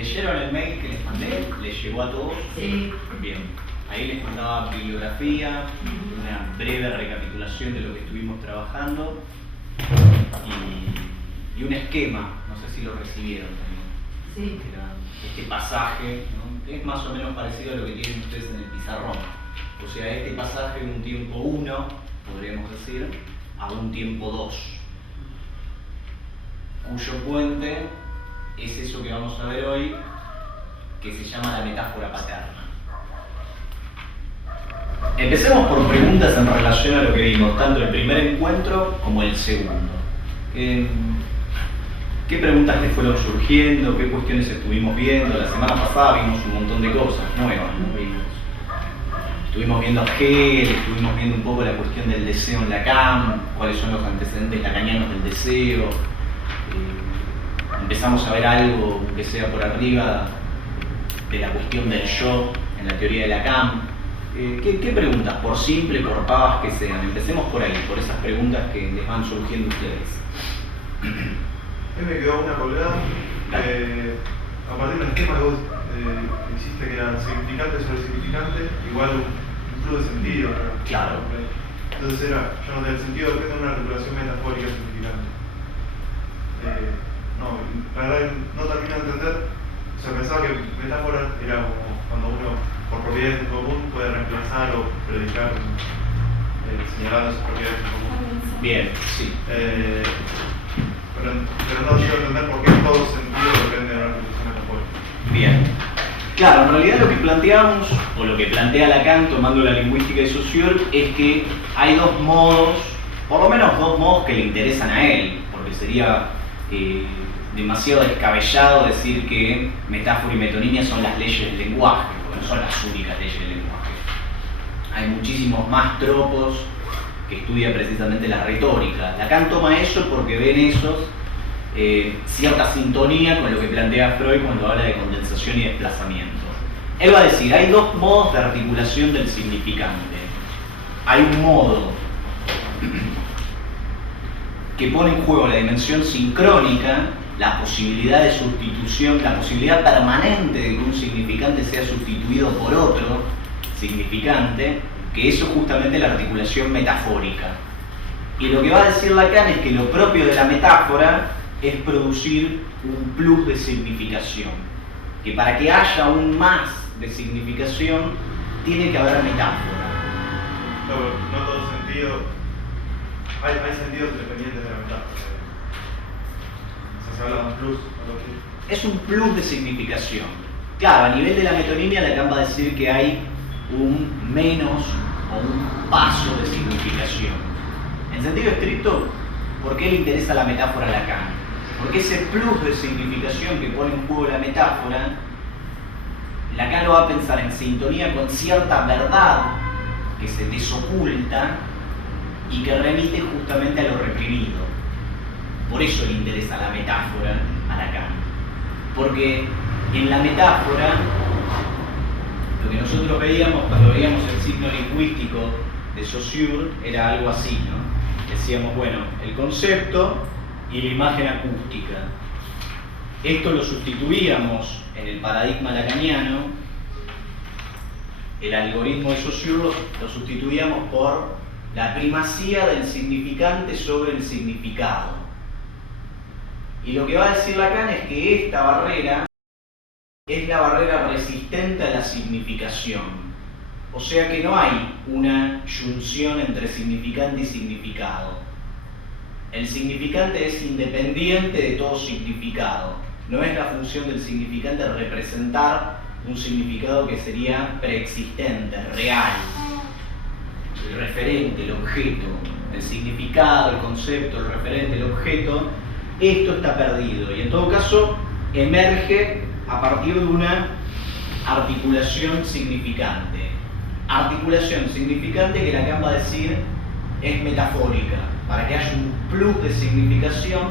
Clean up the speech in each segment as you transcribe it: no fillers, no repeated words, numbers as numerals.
¿Leyeron el mail que les mandé? ¿Les llegó a todos? Sí. Bien. Ahí les mandaba bibliografía, una breve recapitulación de lo que estuvimos trabajando y un esquema, no sé si lo recibieron también. Sí. Era este pasaje, ¿no? Que es más o menos parecido a lo que tienen ustedes en el pizarrón. O sea, este pasaje de un tiempo 1, podríamos decir, a un tiempo 2, cuyo puente es eso que vamos a ver hoy, que se llama la metáfora paterna. Empecemos por preguntas en relación a lo que vimos, tanto el primer encuentro como el segundo. ¿Qué preguntas les fueron surgiendo? ¿Qué cuestiones estuvimos viendo? La semana pasada vimos un montón de cosas nuevas, ¿no? Estuvimos viendo a Hegel, estuvimos viendo un poco la cuestión del deseo en Lacan, cuáles son los antecedentes lacanianos del deseo. Empezamos a ver algo que sea por arriba de la cuestión del yo en la teoría de Lacan. ¿Qué preguntas? Por simple, por pavas que sean. Empecemos por ahí, por esas preguntas que les van surgiendo a ustedes. Me quedó una colgada. A partir del esquema que vos hiciste, que era significante sobre significante, igual un flujo de sentido, ¿no? Claro. Entonces era, yo no tenía el sentido de una articulación metafórica significante. No, la verdad no termino de entender. O sea, pensaba que metáfora era como cuando uno, por propiedades en común, puede reemplazar o predicar señalando esas propiedades en común. Bien, sí. Pero no llego a entender por qué todo sentido depende de una articulación metafórica. Bien. Claro, en realidad lo que planteamos, o lo que plantea Lacan tomando la lingüística de Saussure, es que hay dos modos, por lo menos dos modos que le interesan a él, porque sería demasiado descabellado decir que metáfora y metonimia son las leyes del lenguaje, porque no son las únicas leyes del lenguaje. Hay muchísimos más tropos que estudia precisamente la retórica. Lacan toma eso porque ven esos cierta sintonía con lo que plantea Freud cuando habla de condensación y desplazamiento. Él va a decir, hay dos modos de articulación del significante. Hay un modo que pone en juego la dimensión sincrónica, la posibilidad de sustitución, la posibilidad permanente de que un significante sea sustituido por otro significante, que eso es justamente la articulación metafórica. Y lo que va a decir Lacan es que lo propio de la metáfora es producir un plus de significación, que para que haya aún más de significación tiene que haber metáfora. No todo sentido, hay sentidos independientes de la metáfora. O sea, se habla de un plus, algo así. Es un plus de significación. Claro, a nivel de la metonimia Lacan va a decir que hay un menos o un paso de significación. En sentido estricto, ¿por qué le interesa la metáfora a Lacan? Porque ese plus de significación que pone en juego la metáfora, Lacan lo va a pensar en sintonía con cierta verdad que se desoculta y que remite justamente a lo reprimido. Por eso le interesa la metáfora a Lacan. Porque en la metáfora, lo que nosotros veíamos cuando veíamos el signo lingüístico de Saussure era algo así, ¿no? Decíamos, bueno, el concepto y la imagen acústica. Esto lo sustituíamos en el paradigma lacaniano, el algoritmo de Saussure lo sustituíamos por la primacía del significante sobre el significado. Y lo que va a decir Lacan es que esta barrera es la barrera resistente a la significación. O sea que no hay una junción entre significante y significado. El significante es independiente de todo significado. No es la función del significante representar un significado que sería preexistente, real. El referente, el objeto, el significado, el concepto, el referente, el objeto, esto está perdido. Y en todo caso emerge a partir de una articulación significante. Articulación significante que Lacan va a decir es metafórica. Para que haya un plus de significación,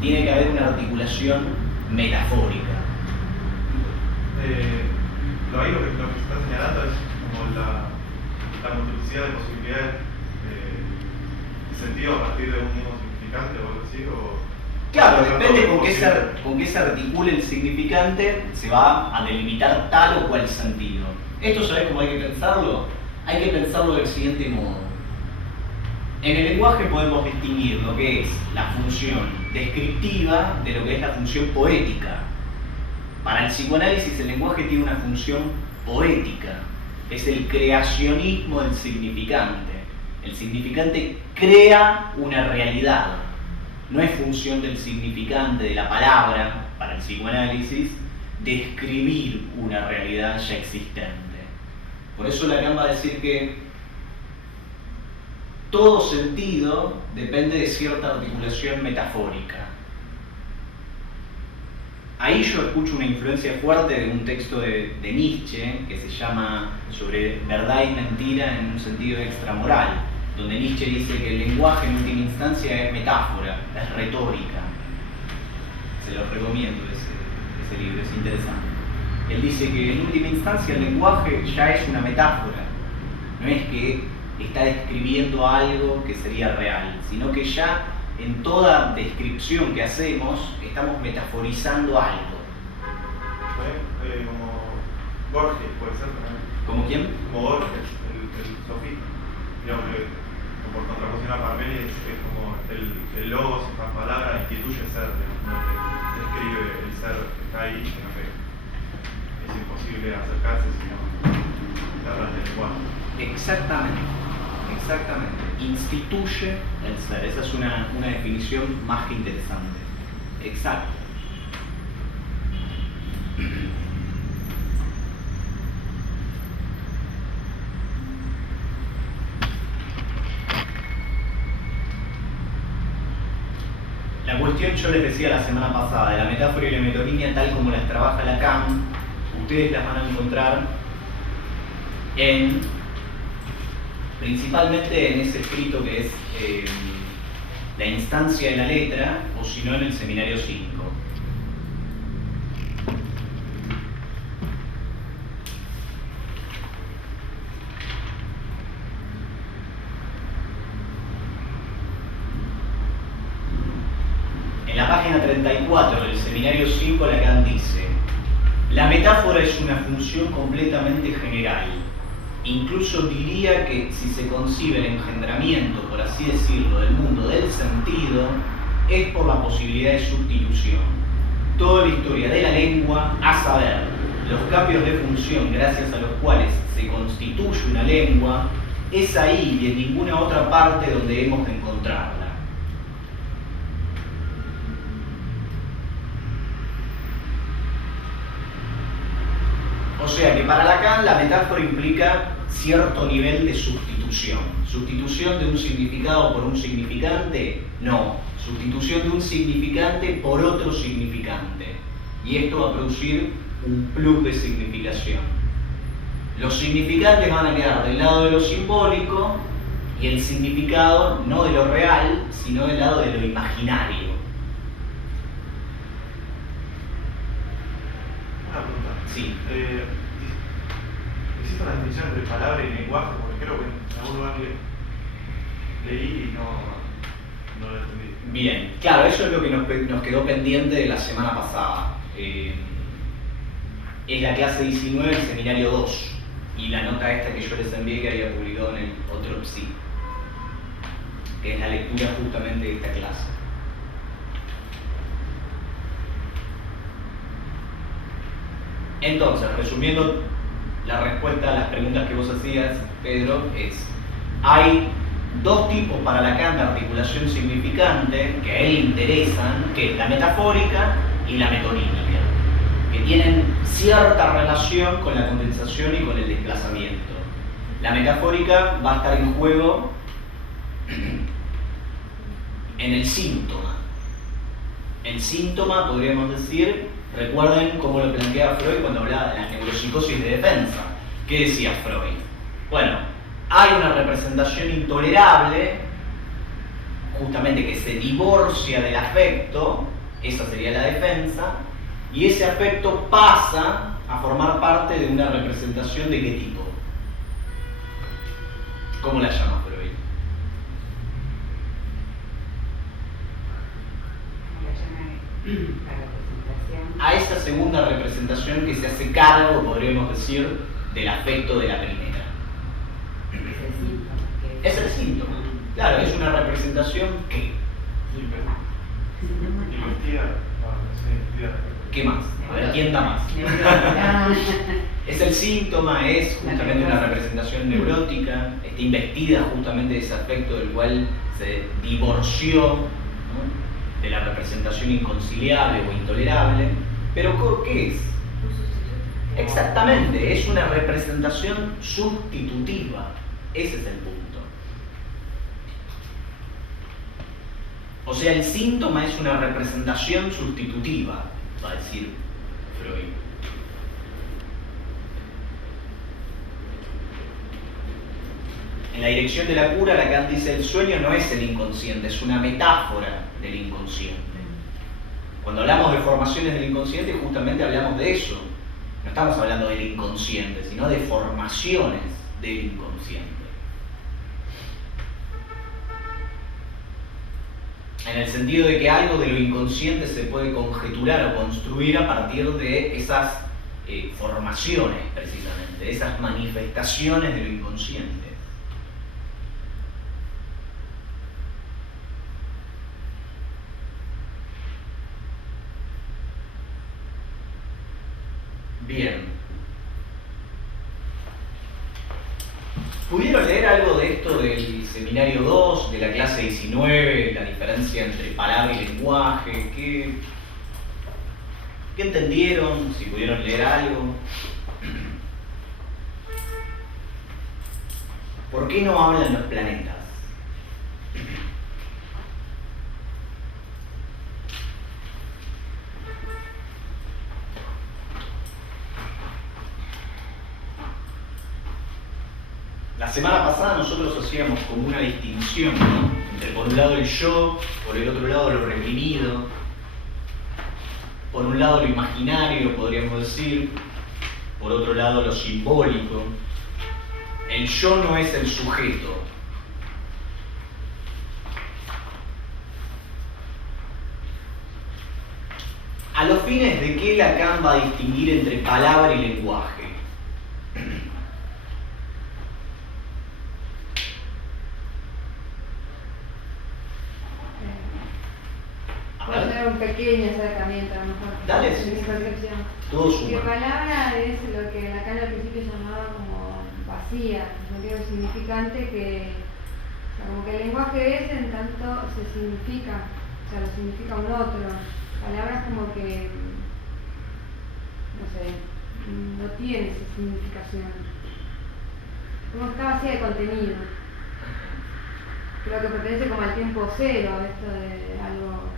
tiene que haber una articulación metafórica. Ahí lo que está señalando es como la multiplicidad de posibilidades de sentido a partir de un mismo significante o algo así, o Claro, depende con qué se articule el significante, se va a delimitar tal o cual sentido. ¿Esto sabés cómo hay que pensarlo? Hay que pensarlo del siguiente modo. En el lenguaje podemos distinguir lo que es la función descriptiva de lo que es la función poética. Para el psicoanálisis el lenguaje tiene una función poética, es el creacionismo del significante. El significante crea una realidad, no es función del significante, de la palabra, para el psicoanálisis, describir una realidad ya existente. Por eso Lacan va a decir que todo sentido depende de cierta articulación metafórica. Ahí yo escucho una influencia fuerte de un texto de Nietzsche que se llama Sobre verdad y mentira en un sentido extramoral, donde Nietzsche dice que el lenguaje en última instancia es metáfora, es retórica. Se lo recomiendo ese libro, es interesante. Él dice que en última instancia el lenguaje ya es una metáfora, no es que está describiendo algo que sería real, sino que ya en toda descripción que hacemos estamos metaforizando algo. Como Borges, puede ser también. ¿Como quién? Como Borges, el sofista. Digamos que, por contraposición a Parménides, es como el logos, esta palabra, instituye el ser, no que describe el ser que está ahí, sino que es imposible acercarse si no te hablas del lenguaje. Exactamente. Instituye el ser. Esa es una definición más que interesante. Exacto. La cuestión, yo les decía la semana pasada, de la metáfora y la metonimia tal como las trabaja Lacan, ustedes las van a encontrar principalmente en ese escrito que es La instancia de la letra, o si no en el seminario 5. En la página 34 del seminario 5 Lacan dice: la metáfora es una función completamente general. Incluso diría que si se concibe el engendramiento, por así decirlo, del mundo del sentido, es por la posibilidad de sustitución. Toda la historia de la lengua, a saber, los cambios de función gracias a los cuales se constituye una lengua, es ahí y en ninguna otra parte donde hemos de encontrarla. O sea que para Lacan la metáfora implica cierto nivel de sustitución. ¿Sustitución de un significado por un significante? No. Sustitución de un significante por otro significante. Y esto va a producir un plus de significación. Los significantes van a quedar del lado de lo simbólico y el significado no de lo real, sino del lado de lo imaginario. Una pregunta. Sí. ¿Existe una distinción entre palabra y lenguaje? Porque creo que en algún lugar leí y no lo entendí. Bien, claro, eso es lo que nos quedó pendiente de la semana pasada. Es la clase 19 del seminario 2 y la nota esta que yo les envié que había publicado en el otro PSI, que es la lectura justamente de esta clase. Entonces, resumiendo la respuesta a las preguntas que vos hacías, Pedro, es: hay dos tipos para Lacan de articulación significante que a él le interesan, que es la metafórica y la metonímica, que tienen cierta relación con la condensación y con el desplazamiento. La metafórica va a estar en juego en el síntoma. El síntoma, podríamos decir, recuerden cómo lo planteaba Freud cuando hablaba de la neuropsicosis de defensa. ¿Qué decía Freud? Bueno, hay una representación intolerable, justamente que se divorcia del afecto, esa sería la defensa, y ese afecto pasa a formar parte de una representación de qué tipo. ¿Cómo la llama Freud? a esa segunda representación que se hace cargo, podríamos decir, del afecto de la primera. Es el síntoma. Claro, es una representación que... ¿Qué más? A ver, ¿quién da más? Es el síntoma, es justamente una representación neurótica, está investida justamente de ese afecto del cual se divorció, ¿no?, de la representación inconciliable o intolerable. Pero ¿qué es? Exactamente, es una representación sustitutiva. Ese es el punto. O sea, el síntoma es una representación sustitutiva, va a decir Freud. En la dirección de la cura, Lacan dice el sueño no es el inconsciente, es una metáfora del inconsciente. Cuando hablamos de formaciones del inconsciente, justamente hablamos de eso. No estamos hablando del inconsciente, sino de formaciones del inconsciente. En el sentido de que algo de lo inconsciente se puede conjeturar o construir a partir de esas formaciones, precisamente, de esas manifestaciones de lo inconsciente. Bien. ¿Pudieron leer algo de esto del seminario 2, de la clase 19, la diferencia entre palabra y lenguaje? ¿Qué entendieron? Si pudieron leer algo. ¿Por qué no hablan los planetas? La semana pasada nosotros hacíamos como una distinción, ¿no?, entre por un lado el yo, por el otro lado lo reprimido, por un lado lo imaginario, podríamos decir, por otro lado lo simbólico. El yo no es el sujeto. ¿A los fines de qué Lacan va a distinguir entre palabra y lenguaje? Puedo hacer un pequeño acercamiento, a lo mejor. Dale, en mi sí. percepción. Todo Que suma. palabra es lo que Lacan al principio llamaba como vacía, no sentido significante, que o sea, como que el lenguaje es en tanto se significa, o sea, lo significa un otro. Palabras como que, no sé, no tiene esa significación. Como está vacía de contenido. Creo que pertenece como al tiempo cero, esto de algo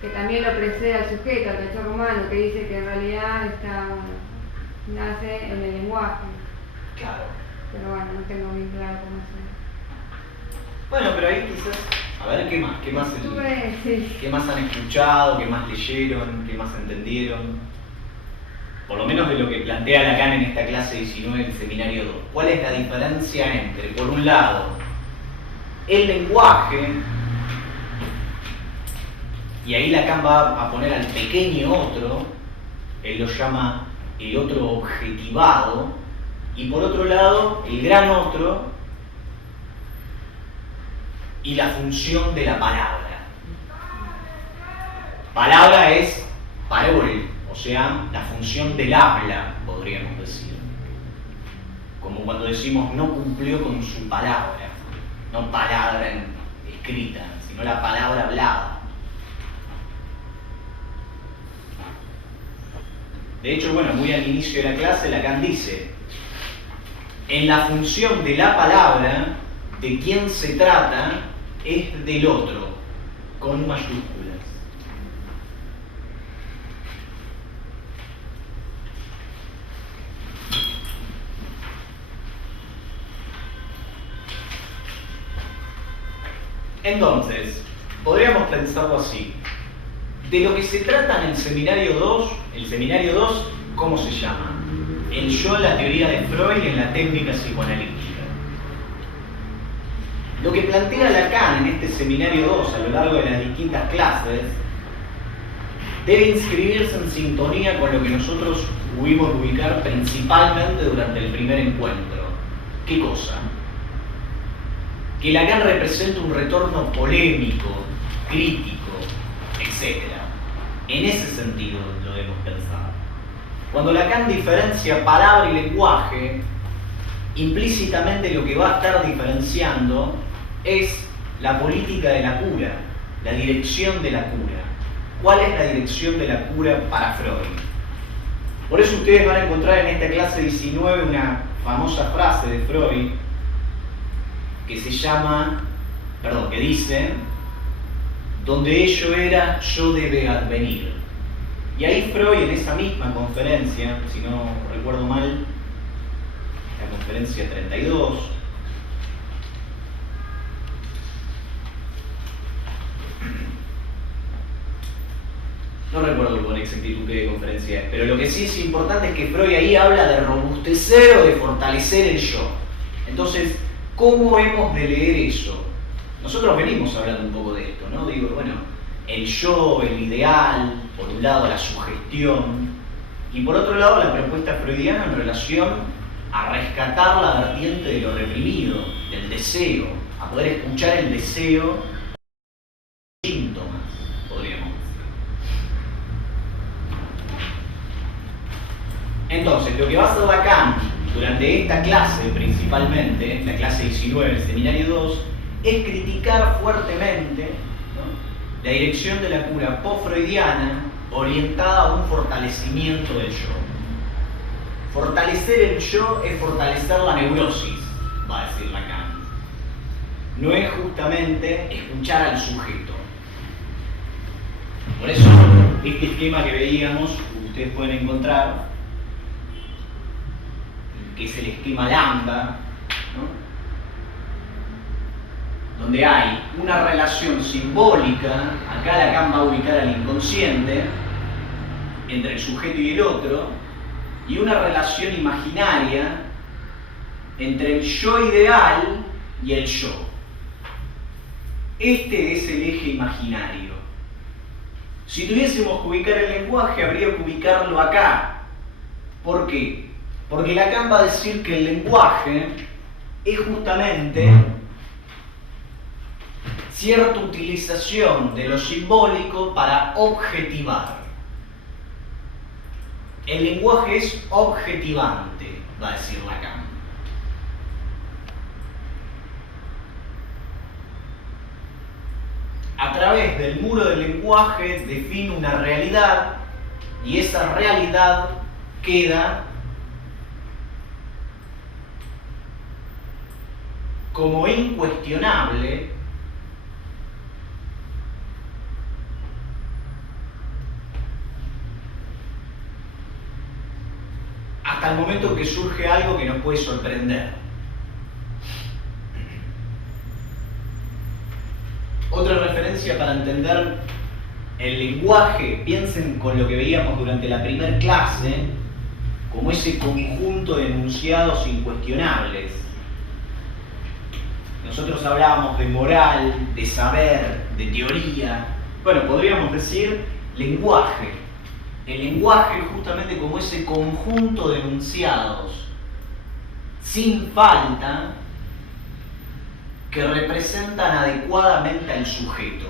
que también lo precede al sujeto, al cachorro humano, que dice que en realidad está, bueno, nace en el lenguaje. Claro. Pero bueno, no tengo bien claro cómo se... Bueno, pero ahí quizás, a ver qué más, Sí. qué más han escuchado, qué más leyeron, qué más entendieron. Por lo menos de lo que plantea Lacan en esta clase 19 del seminario 2. ¿Cuál es la diferencia entre, por un lado, el lenguaje, y ahí Lacan va a poner al pequeño otro, él lo llama el otro objetivado, y por otro lado, el gran otro, y la función de la palabra. Palabra es parol, o sea, la función del habla, podríamos decir. Como cuando decimos no cumplió con su palabra, no palabra escrita, sino la palabra hablada. De hecho, bueno, muy al inicio de la clase, Lacan dice, en la función de la palabra, de quién se trata, es del otro, con mayúsculas. Entonces, podríamos pensarlo así. De lo que se trata en el seminario 2, ¿cómo se llama? El yo en la teoría de Freud y en la técnica psicoanalítica. Lo que plantea Lacan en este seminario 2 a lo largo de las distintas clases debe inscribirse en sintonía con lo que nosotros pudimos ubicar principalmente durante el primer encuentro. ¿Qué cosa? Que Lacan representa un retorno polémico, crítico, etc. En ese sentido lo debemos pensar. Cuando Lacan diferencia palabra y lenguaje, implícitamente lo que va a estar diferenciando es la política de la cura, la dirección de la cura. ¿Cuál es la dirección de la cura para Freud? Por eso ustedes van a encontrar en esta clase 19 una famosa frase de Freud que que dice: donde ello era, yo debe advenir. Y ahí Freud, en esa misma conferencia, si no recuerdo mal, la conferencia 32, no recuerdo con exactitud qué conferencia es, pero lo que sí es importante es que Freud ahí habla de robustecer o de fortalecer el yo. Entonces, ¿cómo hemos de leer eso? Nosotros venimos hablando un poco de esto, ¿no? Digo, bueno, el yo, el ideal, por un lado la sugestión, y por otro lado la propuesta freudiana en relación a rescatar la vertiente de lo reprimido, del deseo, a poder escuchar el deseo, síntomas, podríamos decir. Entonces, lo que va a hacer Lacan durante esta clase principalmente, la clase 19, el seminario 2, es criticar fuertemente, ¿no?, la dirección de la cura post-freudiana orientada a un fortalecimiento del yo. Fortalecer el yo es fortalecer la neurosis, va a decir Lacan. No es justamente escuchar al sujeto. Por eso, este esquema que veíamos, ustedes pueden encontrar, que es el esquema lambda, ¿no?, donde hay una relación simbólica, acá Lacan va a ubicar al inconsciente, entre el sujeto y el otro, y una relación imaginaria entre el yo ideal y el yo. Este es el eje imaginario. Si tuviésemos que ubicar el lenguaje, habría que ubicarlo acá. ¿Por qué? Porque Lacan va a decir que el lenguaje es justamente cierta utilización de lo simbólico para objetivar. El lenguaje es objetivante, va a decir Lacan. A través del muro del lenguaje define una realidad y esa realidad queda como incuestionable hasta el momento en que surge algo que nos puede sorprender. Otra referencia para entender el lenguaje, piensen con lo que veíamos durante la primera clase, como ese conjunto de enunciados incuestionables. Nosotros hablábamos de moral, de saber, de teoría. Bueno, podríamos decir lenguaje. El lenguaje es justamente como ese conjunto de enunciados sin falta que representan adecuadamente al sujeto.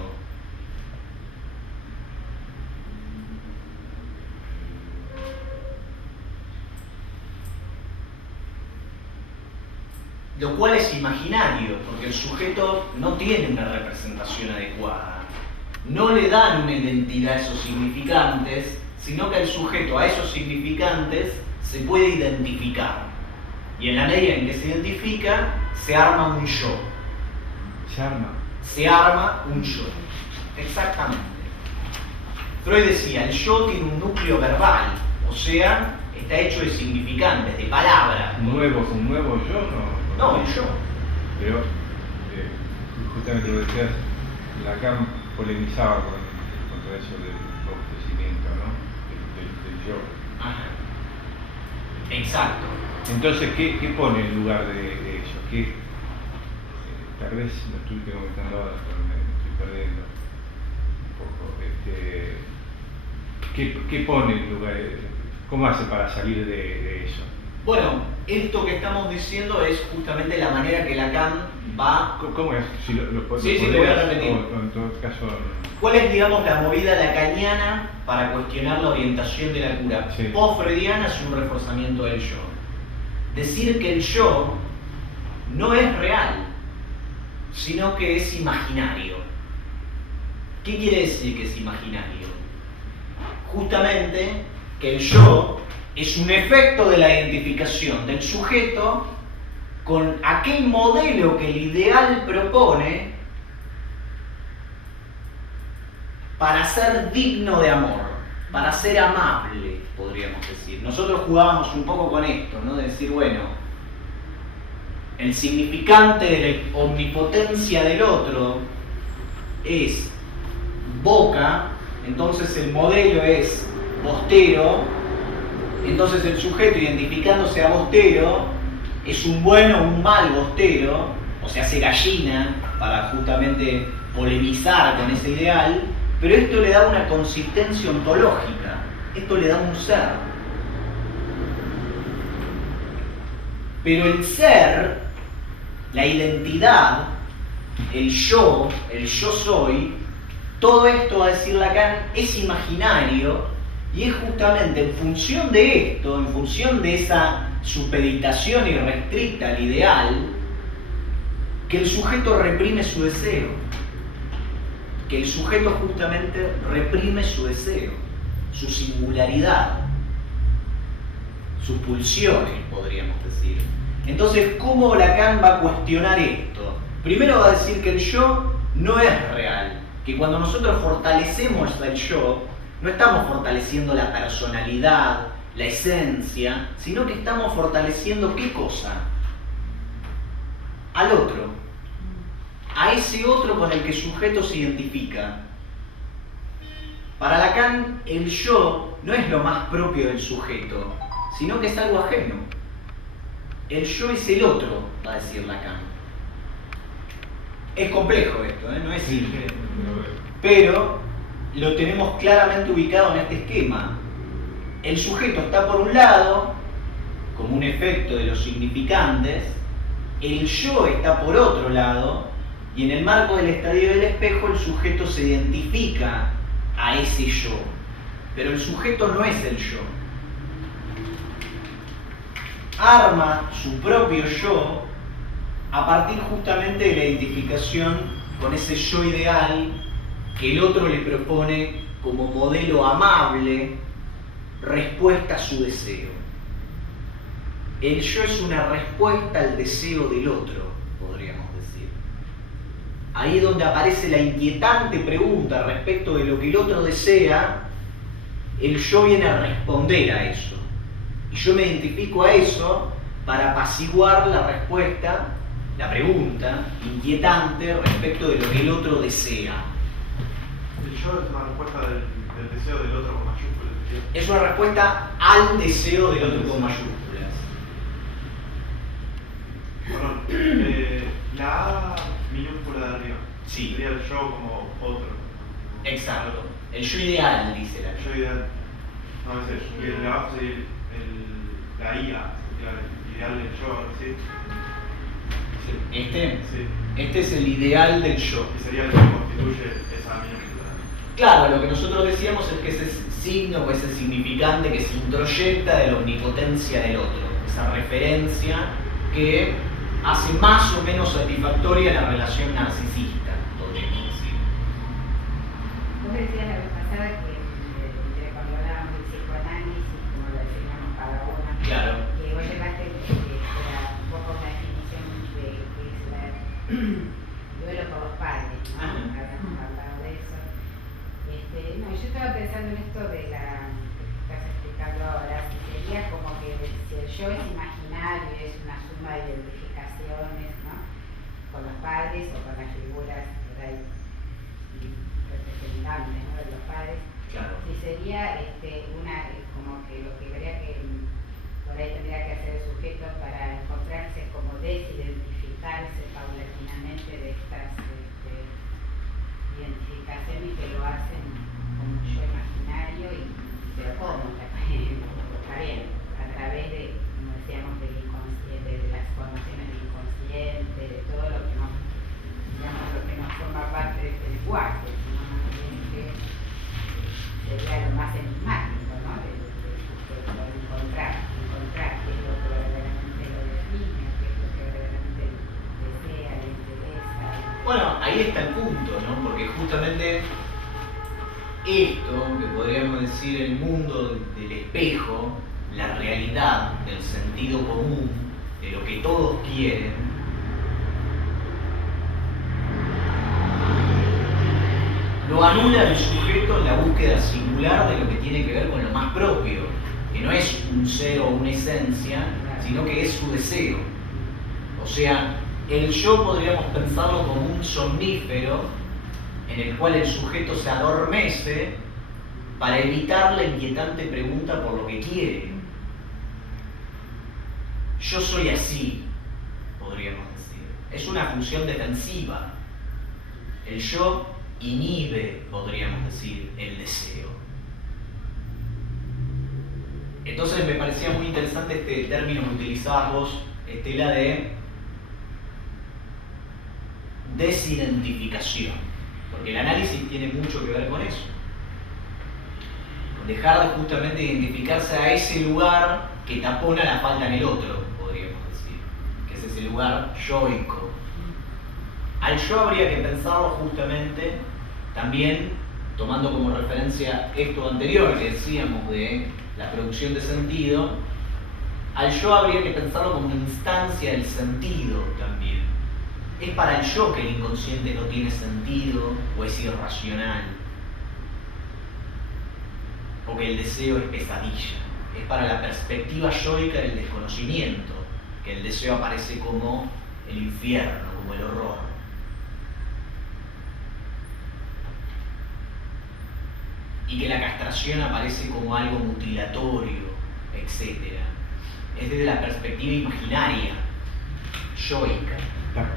Lo cual es imaginario, porque el sujeto no tiene una representación adecuada. No le dan una identidad a esos significantes, sino que el sujeto a esos significantes se puede identificar. Y en la medida en que se identifica, se arma un yo. Se arma un yo. Exactamente. Freud decía, el yo tiene un núcleo verbal, o sea, está hecho de significantes, de palabras. ¿Un nuevo yo? No, el yo. Pero, justamente lo decías, Lacan polemizaba contra eso del robustecimiento, ¿no? Del yo. Ajá. Exacto. Entonces, ¿qué pone en lugar de eso? Tal vez lo estoy comentando ahora, pero me estoy perdiendo un poco. ¿Qué pone en lugar de, cómo hace para salir de eso? Bueno, esto que estamos diciendo es justamente la manera que Lacan va... ¿Cómo es? Si lo Sí, te voy a repetir. O en todo caso... ¿Cuál es, digamos, la movida lacaniana para cuestionar la orientación de la cura? Sí. Post-freudiana es un reforzamiento del yo. Decir que el yo no es real, sino que es imaginario. ¿Qué quiere decir que es imaginario? Justamente que el yo es un efecto de la identificación del sujeto con aquel modelo que el ideal propone para ser digno de amor, para ser amable, podríamos decir. Nosotros jugábamos un poco con esto, ¿no? De decir, bueno, el significante de la omnipotencia del otro es Boca, entonces el modelo es Bostero, entonces el sujeto identificándose a Bostero es un bueno o un mal Bostero, o se hace gallina para justamente polemizar con ese ideal, pero esto le da una consistencia ontológica, esto le da un ser. Pero el ser, la identidad, el yo soy, todo esto, va a decir Lacan, es imaginario y es justamente en función de esto, en función de esa supeditación irrestricta al ideal, que el sujeto reprime su deseo. Que el sujeto justamente reprime su deseo, su singularidad, sus pulsiones, podríamos decir. Entonces, ¿cómo Lacan va a cuestionar esto? Primero va a decir que el yo no es real, que cuando nosotros fortalecemos el yo, no estamos fortaleciendo la personalidad, la esencia, sino que estamos fortaleciendo ¿qué cosa? Al otro, a ese otro con el que el sujeto se identifica. Para Lacan, el yo no es lo más propio del sujeto, sino que es algo ajeno. El yo es el otro, va a decir Lacan. Es complejo esto, no es simple. Pero lo tenemos claramente ubicado en este esquema. El sujeto está por un lado, como un efecto de los significantes, el yo está por otro lado, y en el marco del estadio del espejo el sujeto se identifica a ese yo. Pero el sujeto no es el yo. Arma su propio yo a partir justamente de la identificación con ese yo ideal que el otro le propone como modelo amable, respuesta a su deseo. El yo es una respuesta al deseo del otro, podríamos decir. Ahí es donde aparece la inquietante pregunta respecto de lo que el otro desea, el yo viene a responder a eso. Y yo me identifico a eso para apaciguar la respuesta, la pregunta inquietante respecto de lo que el otro desea. El yo es una respuesta del deseo del otro con mayúsculas. Es una respuesta al deseo del otro con mayúsculas. Perdón, la A minúscula de arriba. Sí. Sería el yo como otro. Exacto. El yo ideal, dice la El yo ideal. No, es el. Y el de abajo sería la IA, sería el ideal del yo, algo así. Sí. Este es el ideal del yo. Y sería el que constituye esa minúscula. Claro, lo que nosotros decíamos es que ese signo o ese significante que se introyecta de la omnipotencia del otro, esa referencia que hace más o menos satisfactoria la relación narcisista, podríamos decir. Vos decías la vez pasada que cuando hablábamos del psicoanálisis, como lo definimos cada una, Claro. que vos llegaste era un poco una definición de que es el duelo por los padres, ¿no? Ajá. Habíamos hablado de eso. No, yo estaba pensando en esto de la que estás explicando ahora, si sería como que si el yo es imaginario, es una suma de identificaciones, ¿no? Con los padres o con las figuras por ahí representantes, ¿no? De los padres. Claro. Si sería como que lo que habría que por ahí tendría que hacer el sujeto para encontrarse como desidentificarse paulatinamente de estas identificaciones que lo hacen un yo imaginario, pero ¿cómo? Está bien, a través de, como decíamos, del inconsciente, de las formaciones del inconsciente, de todo lo que nos, digamos, lo que nos forma parte de este lenguaje, sino más bien que sería lo más enigmático, ¿no? De encontrar qué es lo que verdaderamente lo define, qué es lo que verdaderamente desea, le interesa. Bueno, ahí está el punto, ¿no? Porque justamente esto, que podríamos decir el mundo del espejo, la realidad del sentido común, de lo que todos quieren, lo anula el sujeto en la búsqueda singular de lo que tiene que ver con lo más propio, que no es un ser o una esencia, sino que es su deseo. O sea, el yo podríamos pensarlo como un somnífero en el cual el sujeto se adormece para evitar la inquietante pregunta por lo que quiere. Yo soy así, podríamos decir. Es una función defensiva. El yo inhibe, podríamos decir, el deseo. Entonces me parecía muy interesante este término que utilizabas vos, Estela, de desidentificación, porque el análisis tiene mucho que ver con eso. Dejar de justamente identificarse a ese lugar que tapona la falta en el otro, podríamos decir, que es ese lugar yoico. Al yo habría que pensarlo justamente también tomando como referencia esto anterior que decíamos de la producción de sentido. Al yo habría que pensarlo como instancia del sentido también. Es para el yo que el inconsciente no tiene sentido o es irracional, o que el deseo es pesadilla. Es para la perspectiva yoica del desconocimiento que el deseo aparece como el infierno, como el horror. Y que la castración aparece como algo mutilatorio, etc. Es desde la perspectiva imaginaria, yoica.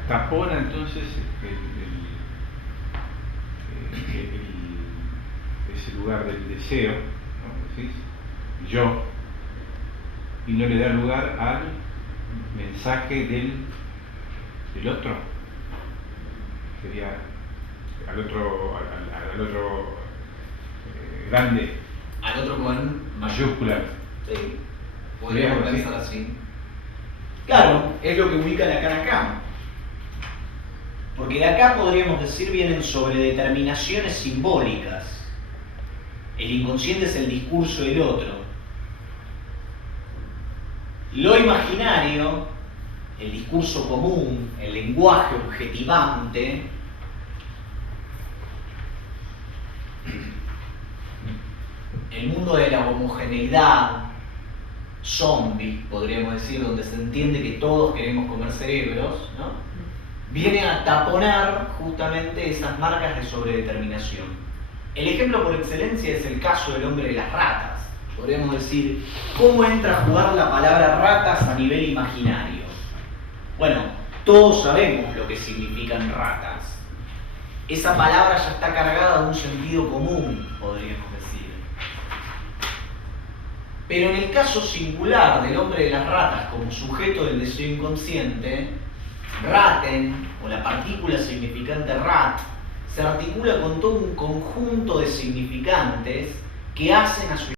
Tapona entonces ese lugar del deseo, ¿no? ¿Decís? Yo, y no le da lugar al mensaje del otro, sería al otro grande, Al otro con mayúscula. Sí, podríamos pensar así. Claro, es lo que ubica Lacan acá. Porque de acá podríamos decir vienen sobre determinaciones simbólicas. El inconsciente es el discurso del otro. Lo imaginario, el discurso común, el lenguaje objetivante, el mundo de la homogeneidad, zombie, podríamos decir, donde se entiende que todos queremos comer cerebros, ¿no? Viene a taponar justamente esas marcas de sobredeterminación. El ejemplo por excelencia es el caso del hombre de las ratas. Podríamos decir, ¿cómo entra a jugar la palabra ratas a nivel imaginario? Bueno, todos sabemos lo que significan ratas. Esa palabra ya está cargada de un sentido común, podríamos decir. Pero en el caso singular del hombre de las ratas como sujeto del deseo inconsciente, raten, o la partícula significante rat, se articula con todo un conjunto de significantes que hacen a su